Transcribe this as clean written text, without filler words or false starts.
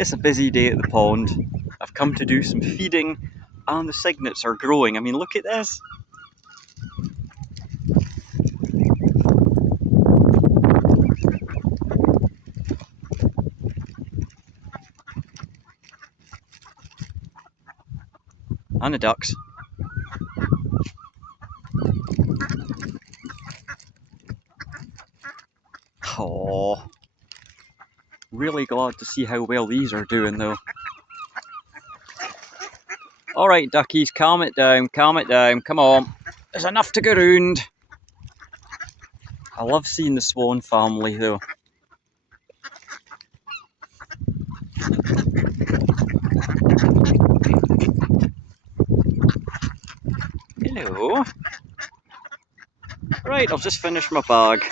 It's a busy day at the pond. I've come to do some feeding and the cygnets are growing. I mean, look at this. And the ducks. Oh, really glad to see how well these are doing though. Alright duckies, calm it down, come on. There's enough to go round. I love seeing the swan family though. Hello. Right, I'll just finish my bag.